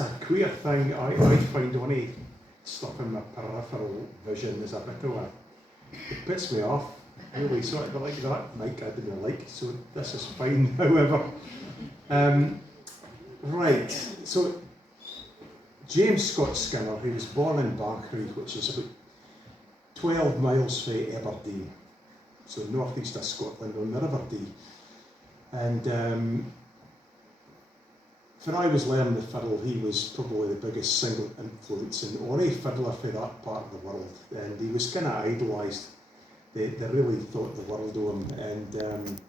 it's a queer thing. I find only stuff in my peripheral vision is a bit of it puts me off, really, sort of like that mic I didn't like, so this is fine, however. Right, so James Scott Skinner, he was born in Banchory, which is about 12 miles from Aberdeen, so northeast of Scotland on the River Dee. And when I was learning the fiddle, he was probably the biggest single influence in any fiddler for that part of the world, and he was kind of idolised. They really thought the world of him, and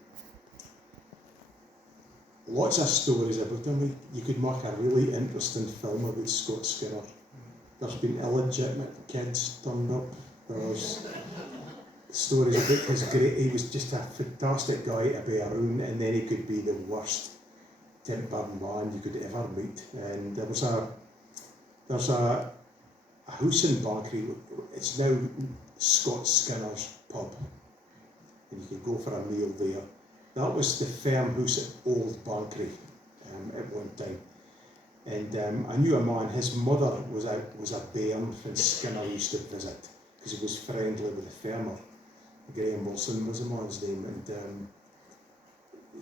lots of stories about him. You could make a really interesting film about Scott Skinner. There's been illegitimate kids turned up. There's stories about his great. He was just a fantastic guy to be around, and then he could be the worst tempered man you could ever meet. And there's a house in Banchory. It's now Scott Skinner's pub, and you could go for a meal there. That was the farmhouse at Old Banchory at one time. And I knew a man. His mother was a bairn when Skinner used to visit because he was friendly with the farmer. Graham Wilson was the man's name, and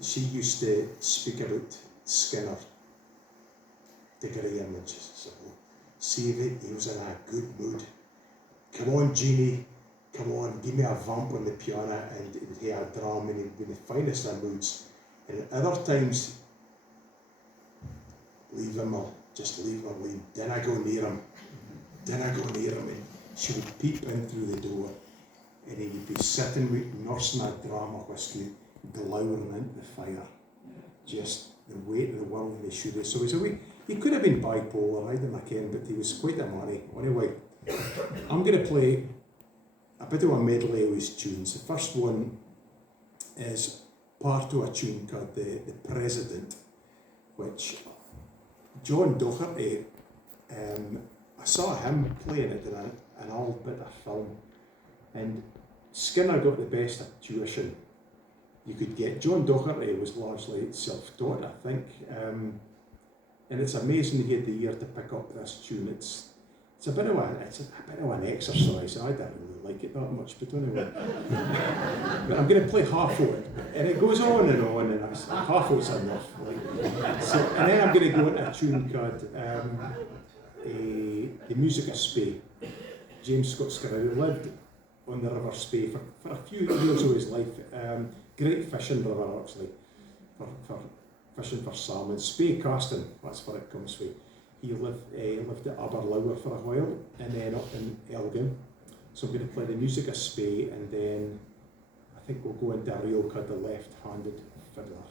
she used to speak about Skinner to Graham, and she said, "Oh, see that he was in a good mood. Come on, Jeannie, come on, give me a vamp on the piano," and he would hear a drum, and he'd be in the finest of moods. And at other times, leave him, or just leave him alone. Then I go near him. And she would peep in through the door, and he would be sitting with nursing a dram of whiskey, glowering into the fire. Just the weight of the world in his shoulders. So he could have been bipolar, I don't ken, but he was quite a money. Anyway, I'm going to play a bit of a medley of his tunes. The first one is part of a tune called The President, which John Doherty, I saw him playing it in an old bit of film, and Skinner got the best of tuition you could get. John Doherty was largely self-taught, I think, and it's amazing he had the ear to pick up this tune. It's a bit of an exercise. I don't really like it that much, but anyway. But I'm going to play half of it, and it goes on, and half of it's enough. So, and then I'm going to go into a tune called The Music of Spey. James Scott Skinner, who lived on the River Spey for a few years of his life. Great fishing river, actually, for fishing for salmon. Spey casting, that's where it comes from. He lived at Aberlour for a while, and then up in Elgin. So I'm going to play The Music of Spey, and then I think we'll go into a reel called The Left-Handed Fiddler.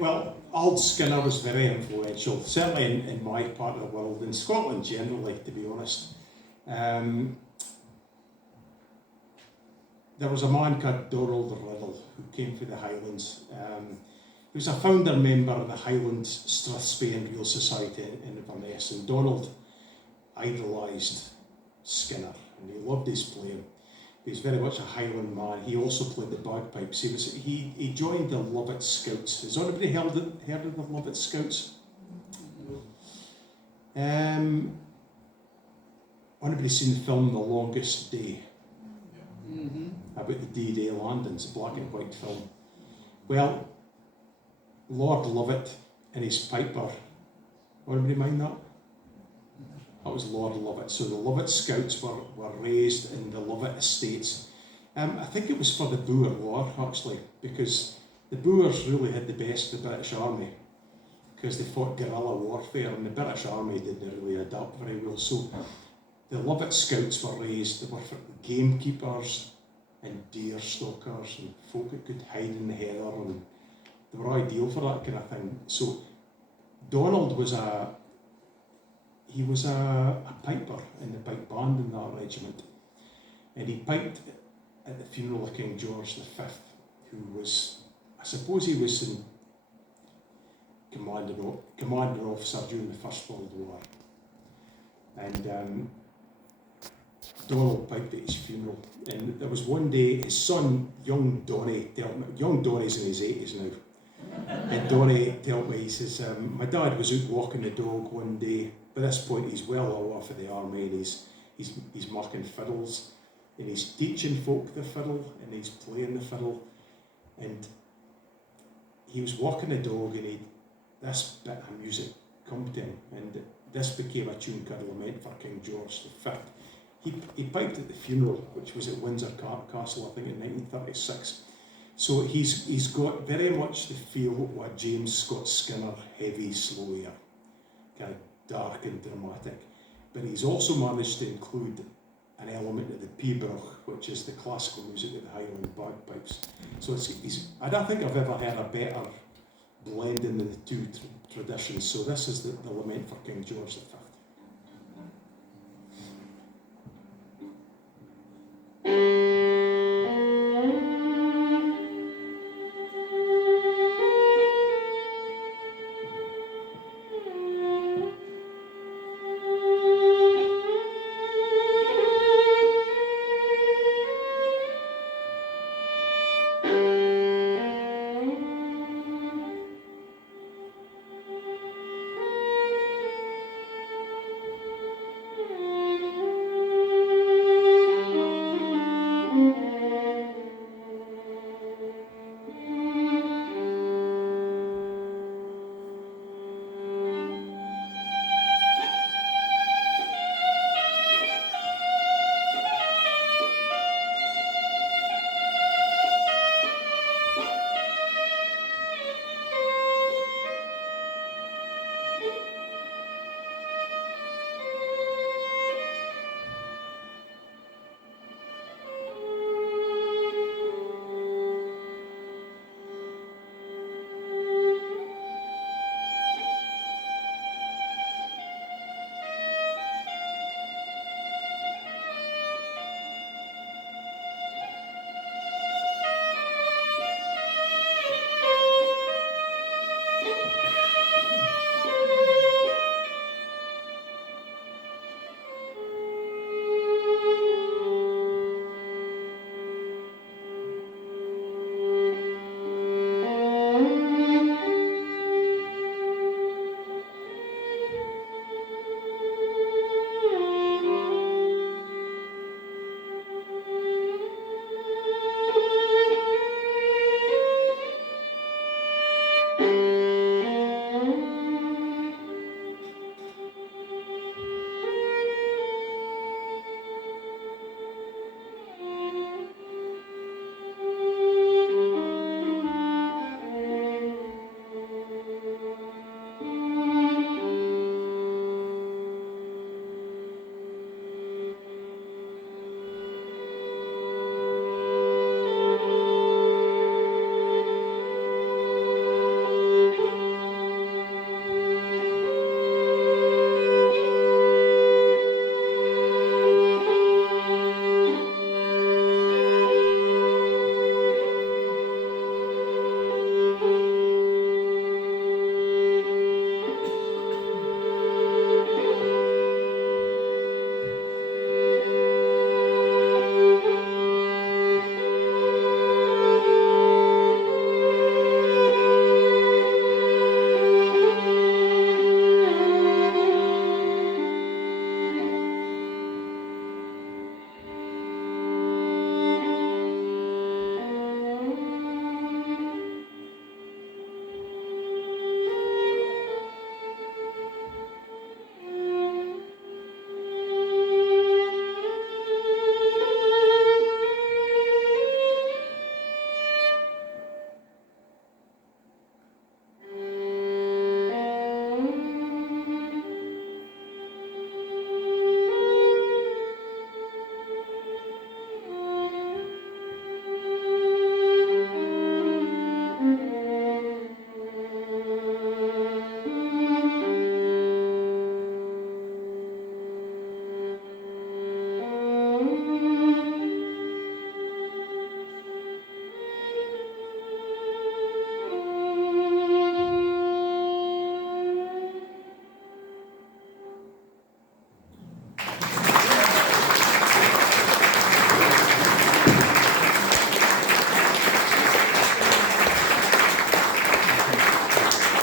Well, old Skinner was very influential, certainly in my part of the world, in Scotland generally, to be honest. There was a man called Donald Riddle who came from the Highlands. He was a founder member of the Highlands Strathspey Real Society in Inverness, and Donald idolised Skinner, and he loved his playing. He was very much a Highland man. He also played the bagpipes. He joined the Lovat Scouts. Has anybody heard of the Lovat Scouts? Anybody seen the film The Longest Day? About the D-Day landings, a black and white film. Well, Lord Lovat and his piper, anybody mind that? That was Lord Lovat. So the Lovat Scouts were raised in the Lovat estates. I think it was for the Boer War, actually, because the Boers really had the best of the British Army, because they fought guerrilla warfare, and the British Army didn't really adapt very well. So the Lovat Scouts were raised, they were for gamekeepers and deer stalkers and folk that could hide in the heather, and they were ideal for that kind of thing. So Donald was a piper in the pipe band in that regiment, and he piped at the funeral of King George V, who was, I suppose he was in commanding officer during the First World War, and Donald piped at his funeral. And there was one day his son, young Donnie's in his 80s now, and Donnie told me, he says, my dad was out walking the dog one day. By this point he's well off of the army, and he's marking fiddles, and he's teaching folk the fiddle, and he's playing the fiddle, and he was walking the dog, and this bit of music come to him, and this became a tune called Lament for King George V. He piped at the funeral, which was at Windsor Castle, I think in 1936. So he's got very much the feel of a James Scott Skinner heavy slow air, kind of dark and dramatic. But he's also managed to include an element of the pibroch, which is the classical music of the Highland bagpipes. So I don't think I've ever heard a better blending of the two traditions. So this is the Lament for King George V.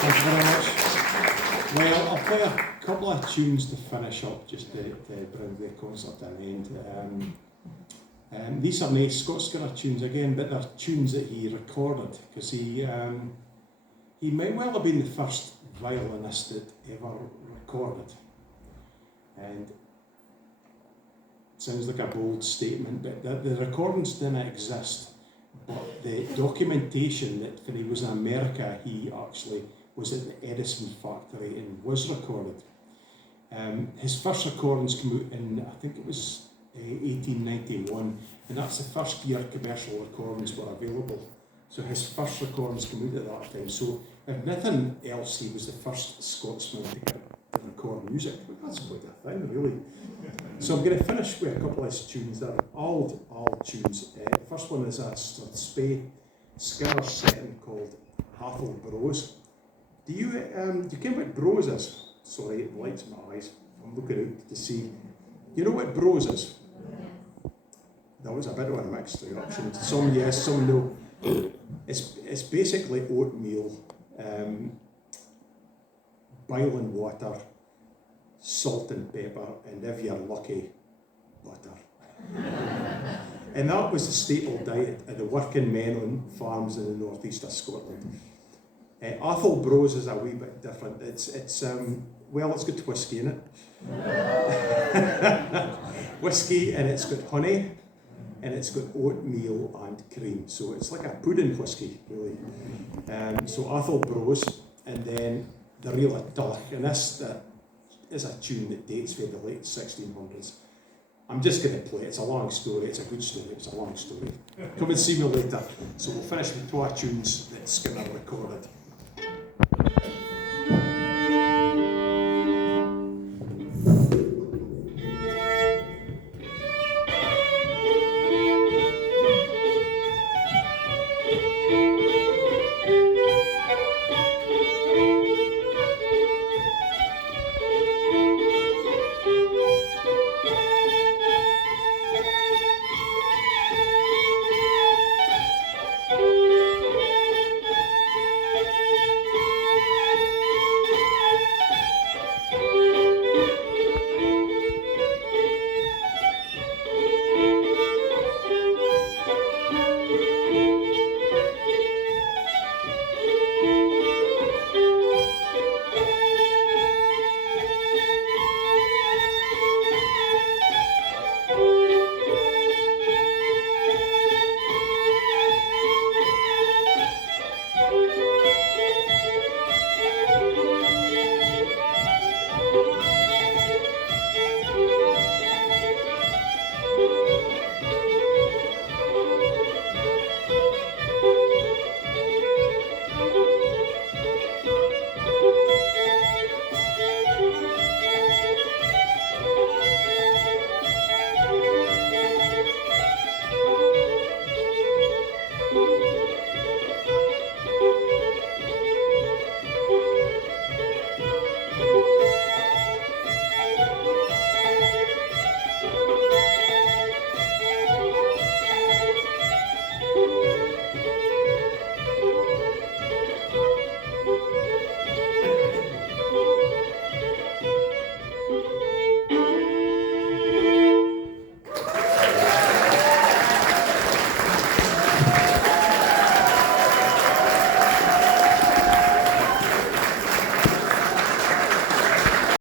Thank you very much. Well, I'll play a couple of tunes to finish up, just to bring the concert to an end. These are no Scots tunes again, but they're tunes that he recorded, because he might well have been the first violinist that ever recorded. And it sounds like a bold statement, but the recordings didn't exist. But the documentation that when he was in America, he actually was at the Edison factory and was recorded. His first recordings came out in, I think it was 1891, and that's the first year commercial recordings were available. So his first recordings came out at that time. So if nothing else, he was the first Scotsman to get to record music. But that's quite a thing, really. So I'm going to finish with a couple of tunes that are old tunes. The first one is a Strathspey Skinner setting called Athol Bros. Do you care what Bros is? Sorry, it lights my eyes. I'm looking out to see. You know what Bros is? That was a bit of a mixed reaction. Some yes, some no. It's basically oatmeal, boiling water, salt and pepper, and if you're lucky, butter. And that was the staple diet of the working men on farms in the northeast of Scotland. Athol Bros is a wee bit different. It's got whiskey in it. Whiskey, and it's got honey, and it's got oatmeal and cream. So it's like a pudding whiskey, really. So Athol Bros, and then the Real Tulloch, and this is a tune that dates from the late 1600s. I'm just going to play it. It's a long story. It's a good story. It's a long story. Come and see me later. So we'll finish with two tunes that Skinner recorded.